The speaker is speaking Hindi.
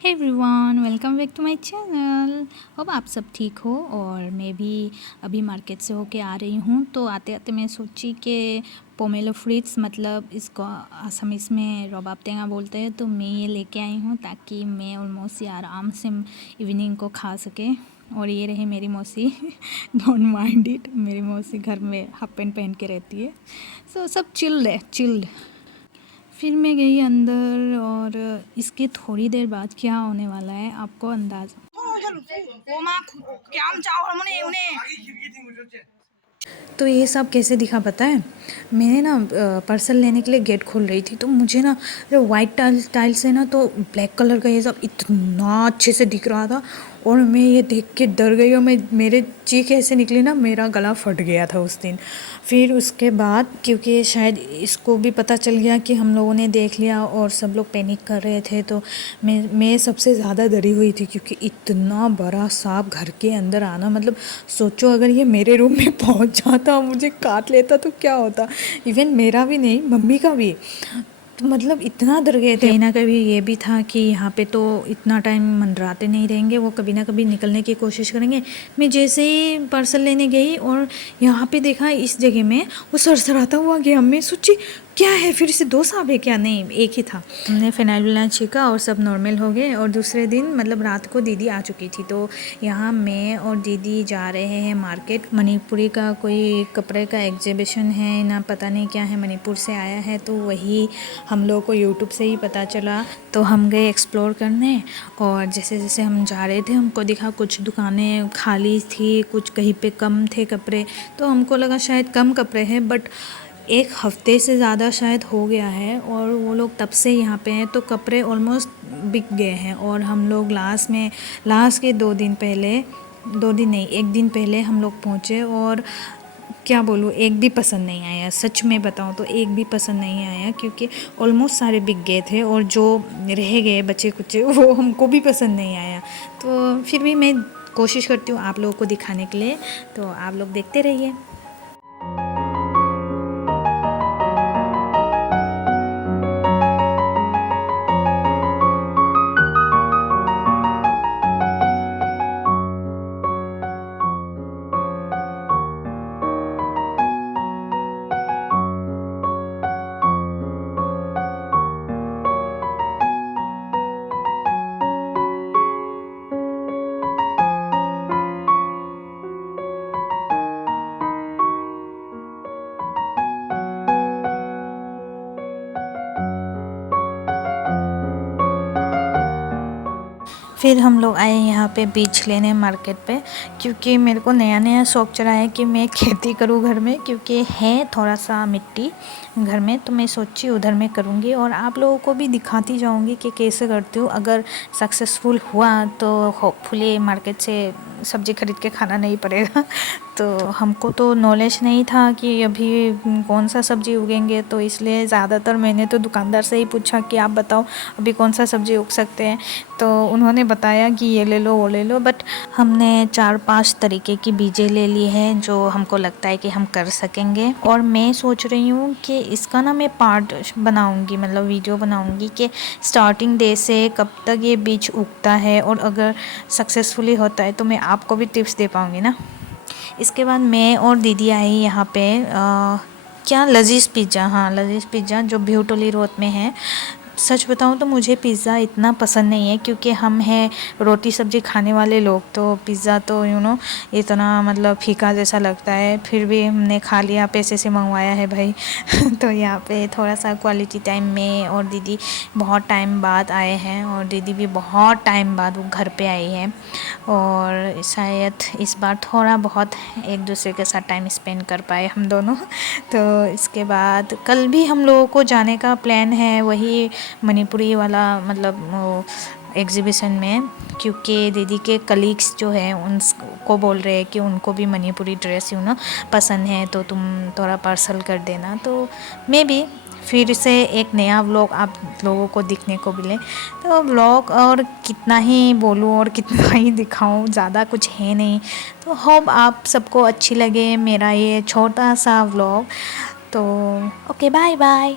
Hey everyone, welcome back to my channel. Hope आप सब ठीक हो। और मैं भी अभी मार्केट से होके आ रही हूँ, तो आते आते मैं सोची कि पोमेलो फ्रूट्स, मतलब इसको असमीज़ में रबाब टेंगा बोलते हैं, तो मैं ये लेके आई हूँ ताकि मैं ऑलमोस्ट ये आराम से इवनिंग को खा सके। और ये रही मेरी मौसी डोंट माइंड इट, मेरी मौसी घर में हाफ पैंट पहन के रहती है। सब चिल्ड है, चिल्ड। फिर मैं गई अंदर, और इसके थोड़ी देर बाद क्या होने वाला है आपको अंदाज़। तो ये सब कैसे दिखा पता है, मैंने ना पार्सल लेने के लिए गेट खोल रही थी, तो मुझे ना जो वाइट टाइल्स है ना, तो ब्लैक कलर का ये सब इतना अच्छे से दिख रहा था। और मैं ये देख के डर गई, और मेरे चीख ऐसे निकली ना, मेरा गला फट गया था उस दिन। फिर उसके बाद क्योंकि शायद इसको भी पता चल गया कि हम लोगों ने देख लिया और सब लोग पैनिक कर रहे थे, तो मैं सबसे ज़्यादा डरी हुई थी, क्योंकि इतना बड़ा सांप घर के अंदर आना, मतलब सोचो अगर ये मेरे रूम में पहुंच जाता, मुझे काट लेता तो क्या होता। इवन मेरा भी नहीं, मम्मी का भी। तो मतलब इतना डर गए थे। कहीं ना कभी ये भी था कि यहाँ पे तो इतना टाइम मंडराते नहीं रहेंगे, वो कभी ना कभी निकलने की कोशिश करेंगे। मैं जैसे ही पार्सल लेने गई और यहाँ पे देखा इस जगह में, वो सरसराता हुआ गया। मैं सोची क्या है, फिर से दो सांप है क्या? नहीं, एक ही था। हमने फिनाइल विनाइल छीका और सब नॉर्मल हो गए। और दूसरे दिन मतलब रात को दीदी आ चुकी थी, तो यहाँ मैं और दीदी जा रहे हैं मार्केट। मणिपुरी का कोई कपड़े का एग्जीबिशन है ना, पता नहीं क्या है, मणिपुर से आया है, तो वही हम लोग को यूट्यूब से ही पता चला, तो हम गए एक्सप्लोर करने। और जैसे जैसे हम जा रहे थे, हमको दिखा कुछ दुकानें खाली थी, कुछ कहीं पे कम थे कपड़े, तो हमको लगा शायद कम कपड़े हैं, बट एक हफ्ते से ज़्यादा शायद हो गया है और वो लोग तब से यहाँ पे हैं, तो कपड़े ऑलमोस्ट बिक गए हैं। और हम लोग लास्ट के 2 दिन पहले, 2 दिन नहीं, 1 दिन पहले हम लोग पहुँचे। और क्या बोलूँ, एक भी पसंद नहीं आया, सच में बताऊँ तो एक भी पसंद नहीं आया, क्योंकि ऑलमोस्ट सारे बिक गए थे और जो रह गए बचे कुचे वो हमको भी पसंद नहीं आया। तो फिर भी मैं कोशिश करती हूँ आप लोगों को दिखाने के लिए, तो आप लोग देखते रहिए। फिर हम लोग आए यहाँ पे बीज लेने मार्केट पे, क्योंकि मेरे को नया नया शौक चढ़ा है कि मैं खेती करूँ घर में, क्योंकि है थोड़ा सा मिट्टी घर में, तो मैं सोची उधर में करूँगी और आप लोगों को भी दिखाती जाऊँगी कि कैसे करती हूँ। अगर सक्सेसफुल हुआ तो होपफुली मार्केट से सब्ज़ी खरीद के खाना नहीं पड़ेगा। तो हमको तो नॉलेज नहीं था कि अभी कौन सा सब्ज़ी उगेंगे, तो इसलिए ज़्यादातर मैंने तो दुकानदार से ही पूछा कि आप बताओ अभी कौन सा सब्ज़ी उग सकते हैं, तो उन्होंने बताया कि ये ले लो वो ले लो। बट हमने 4-5 तरीके की बीजें ले ली हैं जो हमको लगता है कि हम कर सकेंगे। और मैं सोच रही हूँ कि इसका ना मैं पार्ट बनाऊँगी, मतलब वीडियो बनाऊँगी कि स्टार्टिंग डे से कब तक ये बीज उगता है, और अगर सक्सेसफुली होता है तो मैं आपको भी टिप्स दे पाऊँगी ना। इसके बाद मैं और दीदी आई यहाँ पे क्या, लजीज़ पिज़्ज़ा, हाँ लजीज़ पिज़्ज़ा जो ब्यूटोली रोड में है। सच बताऊँ तो मुझे पिज़्ज़ा इतना पसंद नहीं है, क्योंकि हम हैं रोटी सब्ज़ी खाने वाले लोग, तो पिज़्ज़ा तो इतना मतलब फीका जैसा लगता है। फिर भी हमने खा लिया, पैसे से मंगवाया है भाई। तो यहाँ पे थोड़ा सा क्वालिटी टाइम में, और दीदी बहुत टाइम बाद आए हैं, और दीदी भी बहुत टाइम बाद वो घर पे आई है, और शायद इस बार थोड़ा बहुत एक दूसरे के साथ टाइम स्पेंड कर पाए हम दोनों। तो इसके बाद कल भी हम लोगों को जाने का प्लान है, वही मणिपुरी वाला, मतलब वो एग्ज़िबिशन में, क्योंकि दीदी के कलीग्स जो हैं उनको बोल रहे हैं कि उनको भी मणिपुरी ड्रेस पसंद है, तो तुम थोड़ा पार्सल कर देना। तो मैं भी फिर से एक नया व्लॉग आप लोगों को दिखने को मिले। तो व्लॉग और कितना ही बोलूँ और कितना ही दिखाऊँ, ज़्यादा कुछ है नहीं। तो होप आप सबको अच्छी लगे मेरा ये छोटा सा व्लॉग। तो ओके, बाय बाय।